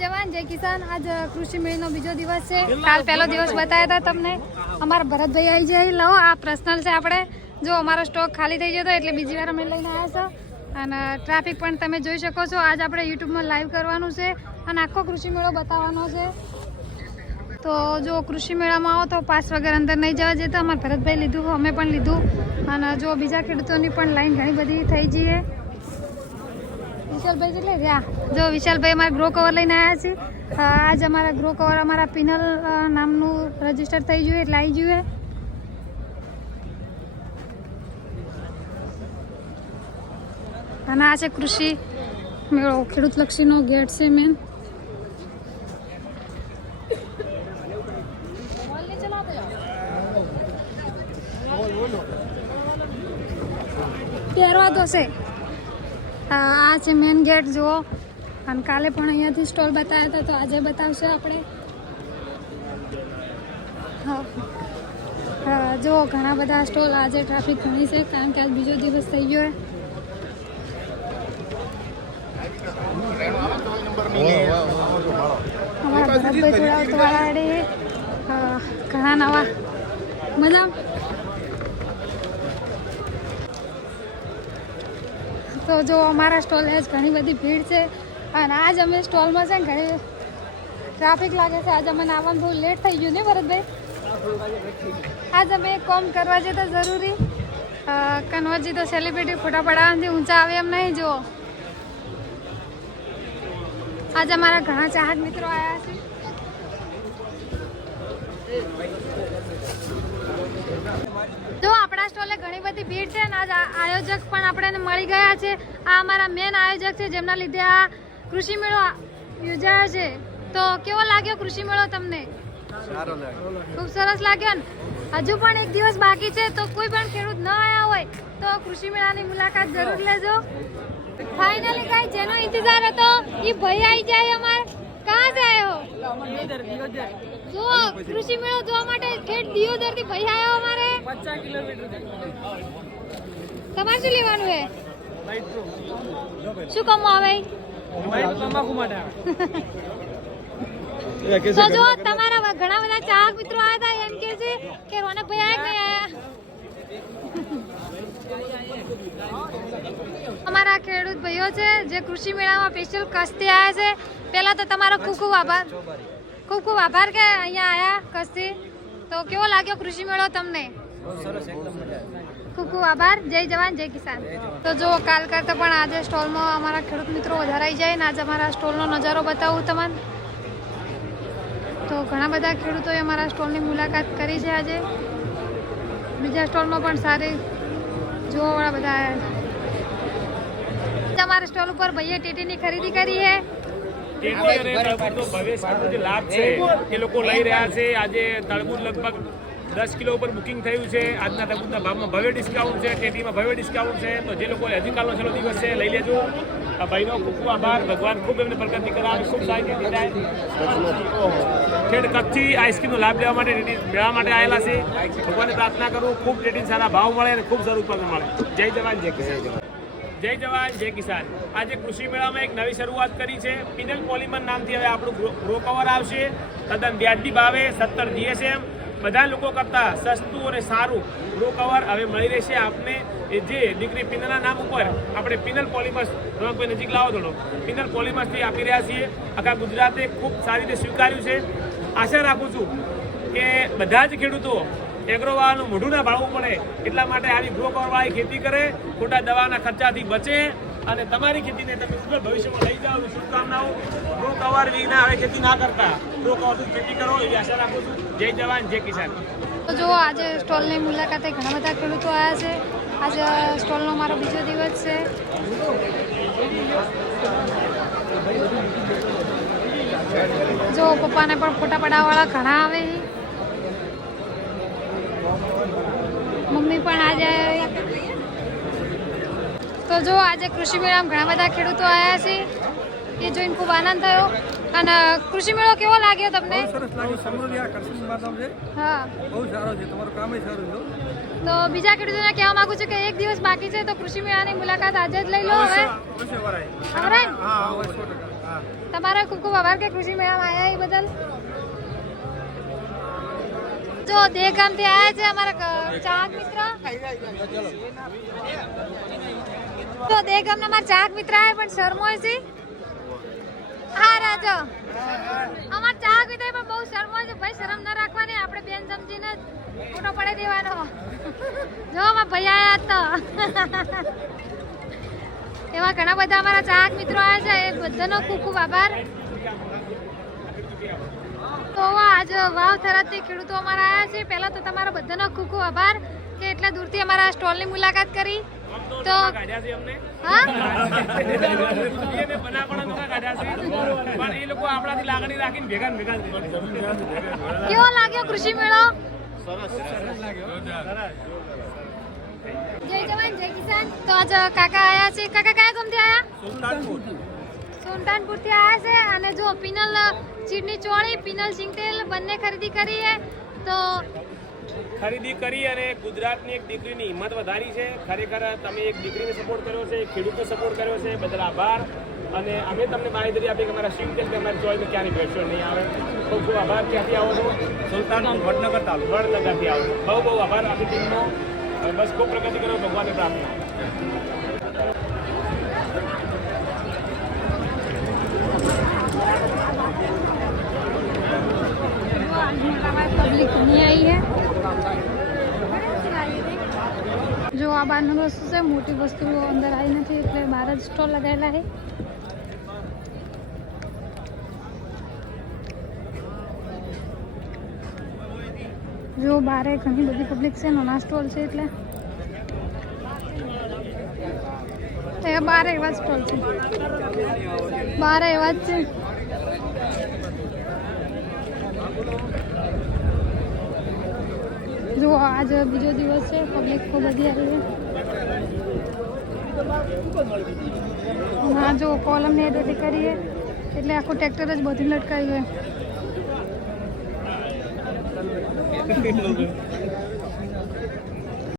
જવાન જય કિસાન। આજ કૃષિ મેળાનો બીજો દિવસ છે। કાલ પહેલો દિવસ બતાવ્યા હતા તમને। અમારા ભરતભાઈ આવી જાય લો આ પર્સનલ છે આપણે। જો અમારો સ્ટોક ખાલી થઈ ગયો હતો એટલે બીજી વાર અમે લઈને આવ્યા છે અને ટ્રાફિક પણ તમે જોઈ શકો છો। આજ આપણે યુટ્યુબમાં લાઈવ કરવાનું છે અને આખો કૃષિ મેળો બતાવવાનો છે। તો જો કૃષિ મેળામાં આવો તો પાસ વગર અંદર નહીં જવા દેતા। અમારા ભરતભાઈ લીધું, અમે પણ લીધું અને જો બીજા ખેડૂતોની પણ લાઈન ઘણી બધી થઈ જઈએ। વિશાલભાઈ કેટલે રહ્યા? જો વિશાલભાઈ અમારા ગ્રો કવર લઈને આવ્યા છે। આજ અમારા ગ્રો કવર અમારા પિનલ નામનું રજીસ્ટર થઈ ગયું એટલે આવી ગયું। અને આ છે કૃષિ મેળો, ખેડૂત લક્ષીનો ગેટ છે મેન। પહેરવા તો છે આ છે મેન ગેટ જુઓ। અને કાલે પણ અહીંયાથી સ્ટોલ બતાવ્યા હતા તો આજે બતાવશે આપણે। હા જુઓ ઘણા બધા સ્ટોલ, આજે ટ્રાફિક ઘણી છે કારણ કે આજ બીજો દિવસ થઈ ગયો। અમારા ભરતભાઈ થોડા ઉતવાળા એડે ઘણા નવા મજા। તો જો અમારા સ્ટોલ ઘણી બધી ભીડ છે અને આજ અમે સ્ટોલમાં છે ને ઘણી ટ્રાફિક લાગે છે। આજ અમને આવવાનું બહુ લેટ થઈ ગયું ને ભરતભાઈ? આજ અમે કોમ કરવા જઈએ તો જરૂરી કન્વર્જી તો સેલિબ્રિટી ફોટા પડાવવાથી ઊંચા આવે એમ નહીં। જુઓ આજે અમારા ઘણા ચાહક મિત્રો આવ્યા છે। જો આપણા સ્ટોલે ઘણી બધી ભીડ છે અને આજ આયોજક પણ આપણને મળી ગયા છે। આ અમારા મેન આયોજક છે જેમના લીધે આ કૃષિ મેળો યોજાયો છે। તો કેવો લાગ્યો કૃષિ મેળો તમને? સારો લાગ્યો, ખૂબ સરસ લાગ્યો ને? હજુ પણ એક દિવસ બાકી છે તો કોઈ પણ ખેડૂત ન આવ્યા હોય તો કૃષિ મેળાની મુલાકાત જરૂર લેજો। ફાઇનલી ગાઈસ જેનો ઇંતજાર હતો એ ભાઈ આવી જાય અમાર। કહાં જાય હો? જો કૃષિ મેળો જોવા માટે ઠેઠ દિયોદર થી ભાઈ આવ્યો અમારે 50 કિલોમીટર। તમારે શું લેવાનું હે? શું કામ આવે? તમાકુ માટે। તો જો તમારા ઘણા બધા ચાહક મિત્રો આવ્યા હતા એમ કે છે કે રોનકભાઈ આયા કે આયા? અમારા ખેડૂત ભાઈઓ છે જે કૃષિ મેળામાં સ્પેશિયલ કચ્છથી આવ્યા છે। પહેલા તો તમારો ખૂબ ખૂબ આભાર, ખૂબ ખૂબ આભાર કે અહીંયા આવ્યા કચ્છથી। તો કેવો લાગ્યો કૃષિ મેળો તમને? ખૂબ ખૂબ આભાર। જય જવાન જય કિસાન। તો જો કાલ કરતાં પણ આજે સ્ટોલમાં અમારા ખેડૂત મિત્રો વધારે આવી જાય ને આજે અમારા સ્ટોલનો નજારો બતાવું તમને। તો ઘણા બધા ખેડૂતોએ અમારા સ્ટોલની મુલાકાત કરી છે આજે। બીજા સ્ટોલમાં પણ સારી જોવાવાળા બધા આવ્યા। અમારા સ્ટોલ ઉપર ભાઈએ ટીટીની ખરીદી કરી છે। લાભ છે એ લોકો લઈ રહ્યા છે। આજે તળબૂચ લગભગ 10 કિલો ઉપર બુકિંગ થયું છે। આજના તળબૂચના ભાવમાં ભવ્ય ડિસ્કાઉન્ટ છે, ટેટીમાં ભવ્ય ડિસ્કાઉન્ટ છે। તો જે લોકો હજી કાલનો છેલ્લો દિવસ છે લઈ લેજો। ભાઈનો ખૂબ ખૂબ આભાર। ભગવાન ખૂબ એમને પ્રગતિ કરાવે, ખૂબ સારી ટેટી થાય। ખેડ કચ્છી આઈસ્ક્રીમનો લાભ લેવા માટે મેળા માટે આવેલા છે। ભગવાનને પ્રાર્થના કરું ખૂબ ટેટી સારા ભાવ મળે અને ખૂબ સારું ઉત્પાદન મળે। જય જવાન જય કિસાન। જય જવાન જય કિસાન। આજે કૃષિ મેળામાં એક નવી શરૂઆત કરી છે। પિનલ પોલિમર નામથી હવે આપણું ગ્રો કવર આવશે તદ્દન વ્યાજબી ભાવે 17 GSM બધા લોકો કરતાં સસ્તું અને સારું ગ્રો કવર હવે મળી રહેશે આપને। એ જે દીકરી પિનલના નામ ઉપર આપણે પિનલ પોલિમર્સ, કોઈ નજીક લાવો થોડો, પિનલ પોલિમર્સથી આપી રહ્યા છીએ। આખા ગુજરાતે ખૂબ સારી રીતે સ્વીકાર્યું છે। આશા રાખું છું કે બધા જ ખેડૂતો એગ્રોવાળાનું મોઢું ના ભાળવું પડે એટલા માટે આવી ગ્રો કવરવાળી ખેતી કરે, ખોટા દવાના ખર્ચાથી બચે અને તમારી ખેતીને તમે ઉજ્જવળ ભવિષ્યમાં લઈ જાઓ। શુભકામનાઓ। ગ્રો કવર વિના હવે ખેતી ના કરતા ગ્રો કવરથી ખેતી કરો એવી આશા રાખું છું। જય જવાન જય કિસાન। તો જો આજે સ્ટોલની મુલાકાતે ઘણા બધા ખેડૂતો આવ્યા છે। આજે સ્ટોલનો મારો બીજો દિવસ છે। જો પપ્પાને પણ ફોટા પડાવવાળા ઘણા આવે છે। મમ્મી પણ આજે તો જો આજે કૃષિ મેળામાં ઘણા બધા ખેડૂતો આવ્યા છે એ જોઈને ખૂબ આનંદ થયો। અને કૃષિ મેળો કેવો લાગ્યો તમને? હા બહુ સારો છે, તમારું કામ સારું છે। તો બીજા ખેડૂતોને કહેવા માંગુ છું કે એક દિવસ બાકી છે તો કૃષિ મેળાની મુલાકાત આજે જ લઈ લો। હવે તમારો ખૂબ ખૂબ આભાર કે કૃષિ મેળામાં આવ્યા એ બદલ. જો દેગામથી આવ્યા છે અમારા ચાહક મિત્ર. તો દેગામના અમારા ચાહક મિત્ર આવ્યા પણ શરમોય છે. હા રાજો અમાર ચાહક મિત્ર પણ બહુ શરમોય છે. ભાઈ શરમ ના રાખવાની, આપણે બેન સમજીને ફોટો પડે દેવાનો. જો અમારા ભાઈ આવ્યા તો એવા ઘણા બધા અમારા ચાહક મિત્રો આવ્યા છે, એ બધાનો ખૂબ ખૂબ આભાર. તો આજ વાવ થરાદથી ખેડૂતો અમારા આવ્યા છે. પહેલા તો તમારા બધાનો ખૂબ ખૂબ આભાર કે એટલા દૂરથી અમારા સ્ટોલની મુલાકાત કરી. તો હા કેવો લાગ્યો કૃષિ મેળો? જય જવાન જય કિસાન. તો આજ કાકા આયા છે. કાકા કયા ગામથી આયા? સુલતાનપુરથી આયા છે. અને જો પિનલ ચીડની ચોળી, પિનલ સિંગતેલ બંને ખરીદી કરી છે. તો ખરીદી કરી અને ગુજરાતની એક દીકરીની હિંમત વધારી છે. ખરેખર તમે એક દીકરીને સપોર્ટ કર્યો છે, ખેડૂતને સપોર્ટ કર્યો છે, બદલ આભાર. અને અમે તમને બાંહેધરી આપી કે અમારા સિંગતેલ કે અમારી ચોળીમાં ક્યાંની ભેળસેળ નહીં આવે. ખૂબ ખૂબ આભાર. ક્યાંથી આવો છો? સુલતાનપુર વડનગર તાલુકો. વડનગરથી આવો છો. બહુ બહુ આભાર આપણી ટીમનો. બસ ખૂબ પ્રગતિ કરો, ભગવાનની પ્રાર્થના. પબ્લિક નહીં આવી है. જો આ બહારનું વસ્તુ છે, મોટી વસ્તુઓ અંદર આવી નથી એટલે બહાર જ સ્ટોલ લગાવેલા છે. જો બારે ઘણી બધી પબ્લિક છે, નાના સ્ટોલ છે એટલે બારે એવા સ્ટોલ છે, બારે એવા જ છે. જો આજ બીજો દિવસ છે, પબ્લિક ખૂબ બધી આવી છે. હા જો કોલમ ને રેડી કરીએ એટલે આખું ટ્રેક્ટર જ બધું લટકાયું હોય.